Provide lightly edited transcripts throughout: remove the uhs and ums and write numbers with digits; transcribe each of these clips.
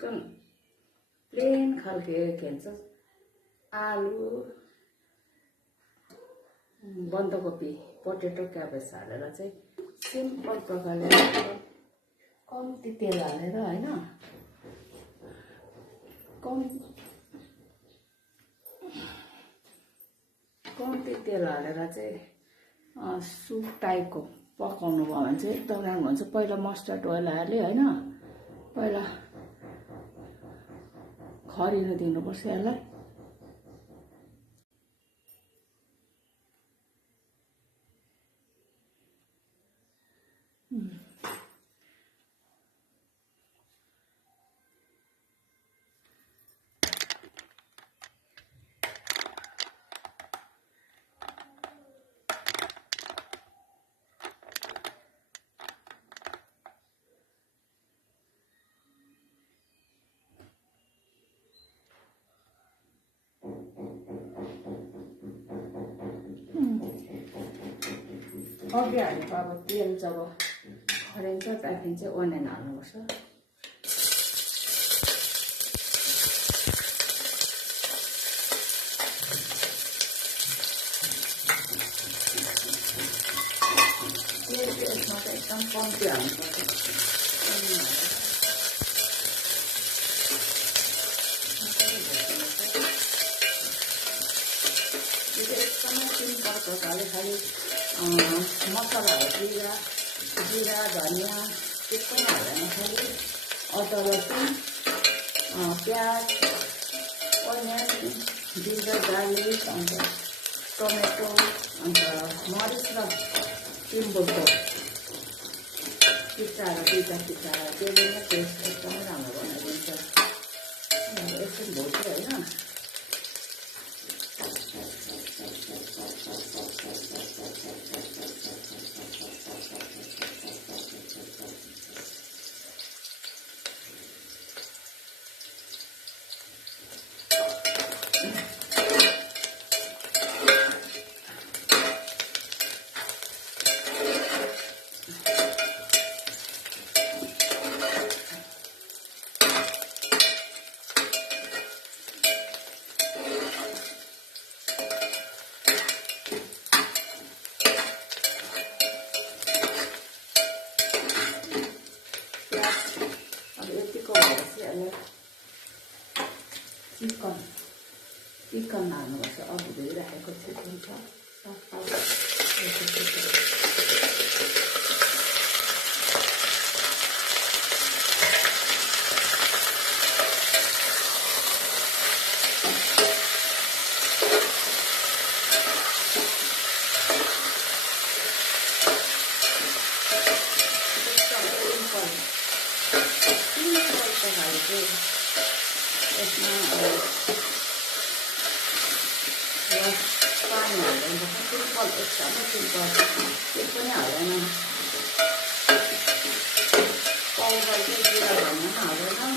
Chicken plain खालके के भन्छ आलु बन्दाकोपी पोटेटो क्याबेज हालेर चाहिँ सिम्पल प्रकारले कम्ती तेल हालेर हैन कम्ती तेल हालेर चाहिँ सुप टाइपको पकाउनु भयो भने चाहिँ एकदम राम्रो हुन्छ। पहिला मस्टर्ड ओइल हाल्यो हैन, पहिला खरिन दिनुपर्छ यसलाई। अघि हालेको अब तेल जब खरिन्छ त्यहाँदेखि चाहिँ ओनियन हाल्नुपर्छ। तेल चाहिँ यसमा चाहिँ एकदम कम्ती हाल्नुपर्छ। यो चाहिँ एकदमै सिम्पल प्रकारले खालि मसलाहरू जिरा धनिया त्यस्तो पनि हाल्दैन, खालि अदुवा लसुन प्याज ओनियन जिन्जर गार्लिक अन्त टमेटो अन्त मरिच र सिम्बलको पिसाएर पिसाएर त्यसले नै टेस्ट एकदमै राम्रो बनाइदिन्छ। एकछिन भोट्यो होइन, चिकन हाल्नुपर्छ। अघि धोइराखेको चिकन छ पानी हाल्दैन, सिम्पल एकदमै सिम्पल, त्यो पनि हाल्दैन। पाउडर चाहिँ जिरा धनिया हाल्दैन,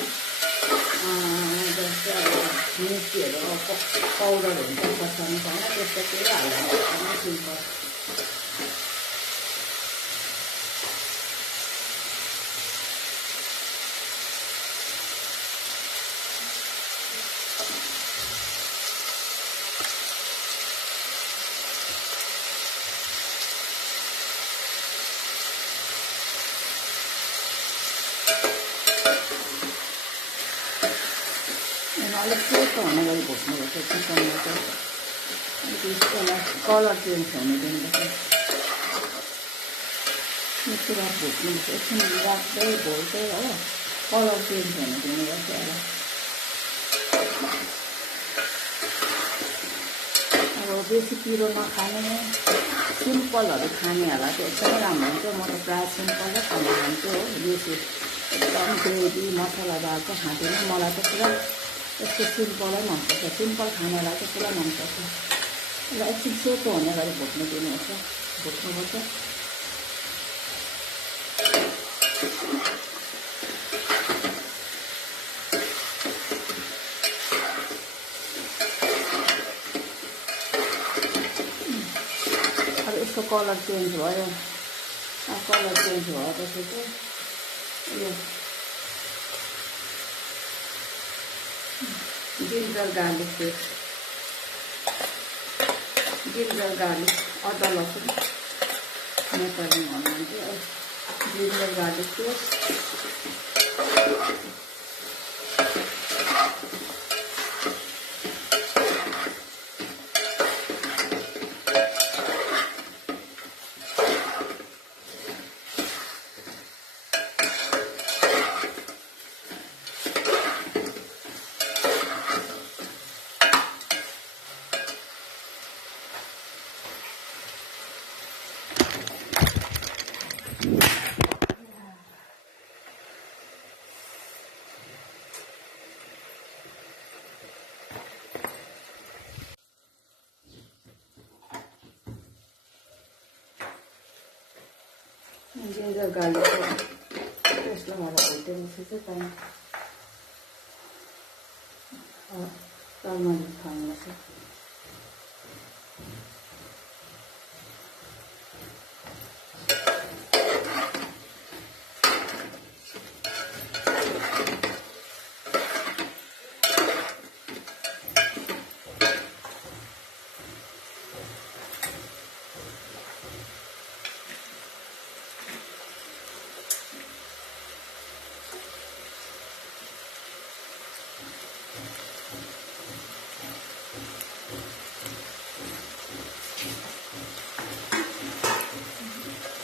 जस्तै अब मिर्चीहरू पाउडर हुन्छ खोर्सानी छैन त्यस्तो केही हाल्दैन, एकदमै सिम्पल। अलिक सेतो हुने गरी भुट्नुपर्छ चिकनमा चाहिँ, त्यसलाई कलर चेन्ज हुनु दिनुपर्छ। पुरा भुट्नुपर्छ, एकछिन राख्दै भुट्दै हो कलर चेन्ज हुनु दिनुपर्छ यसलाई। अब बेसी पिरो नखाने सिम्पलहरू खानेहरूलाई चाहिँ एकदमै राम्रो हुन्छ। म त प्रायः सिम्पलै खाना खान्छु हो, बेसी एकदम ग्रेभी मसलादार चाहिँ खाँदिनँ। मलाई त पुरा यस्तो सिम्पलै मनपर्छ, सिम्पल खानेलाई चाहिँ पुरा मनपर्छ। र एकछिन सेतो हुने गरी भुट्नु दिनुपर्छ, भुट्नुपर्छ। अब यसको कलर चेन्ज भयो, कलर चेन्ज भएपछि चाहिँ यो ginger garlic paste, ginger garlic अदुवा लसुन नेपालीमा भन्नुहुन्छ ginger garlic paste, ginger garlic पेस्टलाई मलाई भुटेपछि चाहिँ त्यहाँ टर्मरिक हाल्नुपर्छ।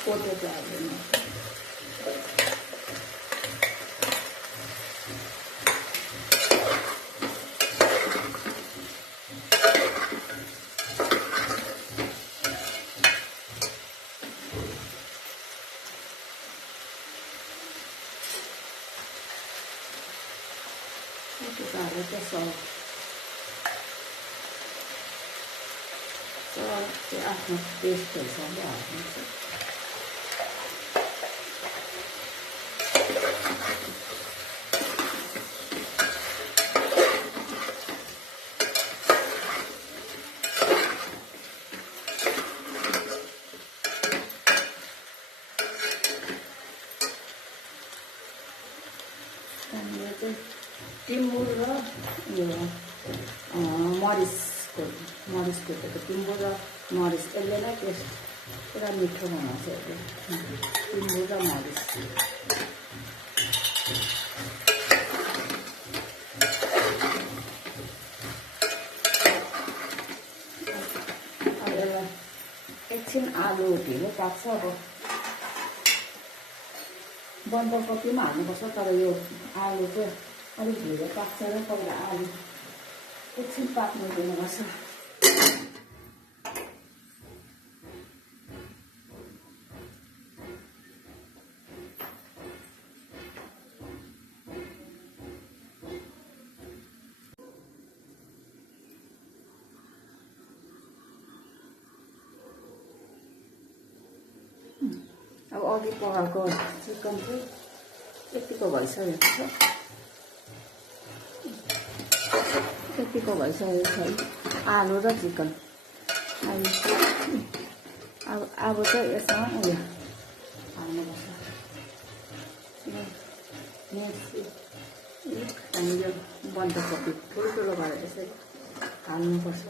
पोटेटो हाल्दैन, पोटेटो हालेर चाहिँ त्यो आफ्नो टेस्ट हिसाबले हाल्नुहुन्छ। टिम्बुर र मरिचको टिम्बुर र मरिच यसले नै टेस्ट पुरा मिठो बनाउँछ। टिम्बुर र मरिच अब यसलाई एकछिन आलु ढिलो पाक्छ। अब बन्दकोपीमा हाल्नुपर्छ, तर यो आलु चाहिँ अलिक ढिलो पाक्छ र पहिला आलु एकछिन पाक्नु दिनुपर्छ। अब अघि पकाएको चिकन चाहिँ यतिको भइसकेको छ, यतिको भइसकेको छ आलु र चिकन। अब चाहिँ यसमा उयो हाल्नुपर्छ, अनि यो बन्दकोपी ठुल्ठुलो गरेर यसरी हाल्नुपर्छ।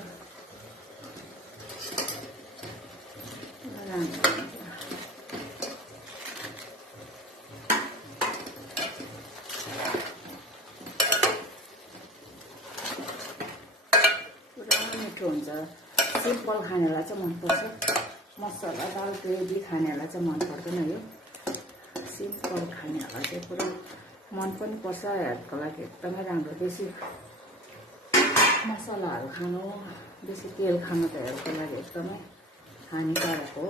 हुन्छ सिम्पल खानेलाई चाहिँ मनपर्छ, मसलादार ग्रेभी खानेहरूलाई चाहिँ मन पर्दैन। यो सिम्पल खानेहरूलाई चाहिँ पुरा मन पनि पर्छ, हेल्थको लागि एकदमै राम्रो। बेसी मसलाहरू खानु, बेसी तेल खानु त हेल्थको लागि एकदमै हानिकारक हो।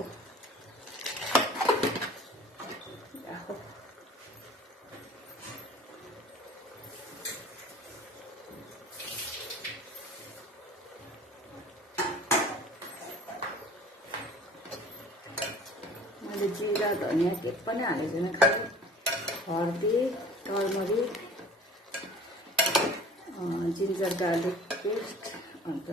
मैले जिरा धनियाँ के पनि हालेको छैन, खालि हर्दी, टर्मरिक, जिन्जर गार्लिक पेस्ट, अन्त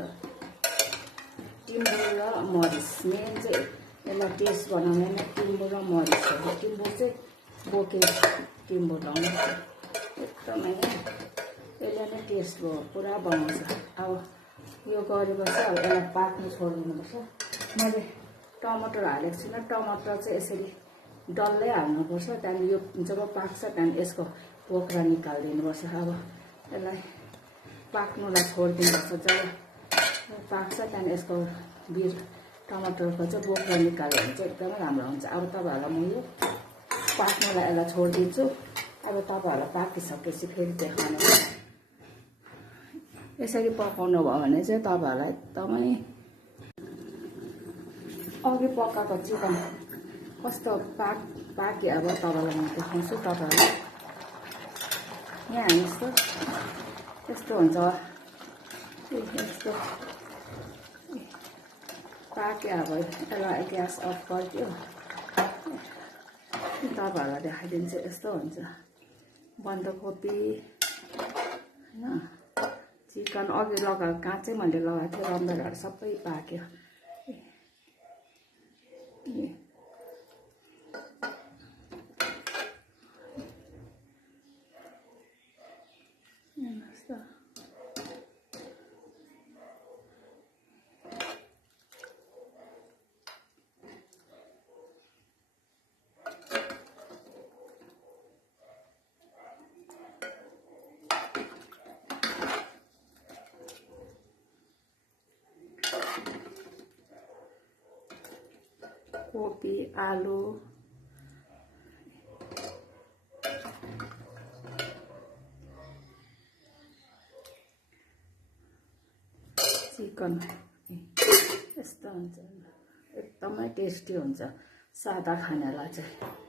टिम्बुर र मरिच। मेन चाहिँ यसलाई टेस्ट बनाउने नै टिम्बुर र मरिच हो। टिम्बुर चाहिँ बोके टिम्बुर लाउनु एकदमै यसले नै टेस्ट भयो पुरा बनाउँछ। अब यो गरेपछि अब यसलाई पाक्नु छोडिदिनुपर्छ। मैले टमाटर हालेको छुइनँ, टमाटर चाहिँ यसरी डल्लै हाल्नुपर्छ। त्यहाँदेखि यो जब पाक्छ त्यहाँदेखि यसको पोखरा निकालिदिनुपर्छ। अब यसलाई पाक्नुलाई छोडिदिनुपर्छ। जब पाक्छ त्यहाँदेखि यसको टमाटरको चाहिँ बोक्रा निकाल्यो भने चाहिँ एकदमै राम्रो हुन्छ। अब तपाईँहरूलाई म यो पाक्नुलाई यसलाई छोडिदिन्छु। अब तपाईँहरूलाई पाकिसकेपछि फेरि देखाउनु। यसरी पकाउनु भयो भने चाहिँ तपाईँहरूलाई एकदमै अघि पकाएको चिकन कस्तो पाक्यो अब तपाईँलाई म देखाउँछु। तपाईँहरूलाई यहाँ यस्तो यस्तो हुन्छ, यस्तो पाक्यो। अब यसलाई ग्यास अफ गरिदियो। तपाईँहरूलाई देखाइदिन्छु। यस्तो हुन्छ बन्दकोपी होइन, चिकन अघि लगाएको काँचै मैले लगाएको थिएँ, रमभेडाहरू सबै पाक्यो। कोपी, आलु, चिकन यस्तो हुन्छ। एकदमै टेस्टी हुन्छ सादा खानालाई चाहिँ।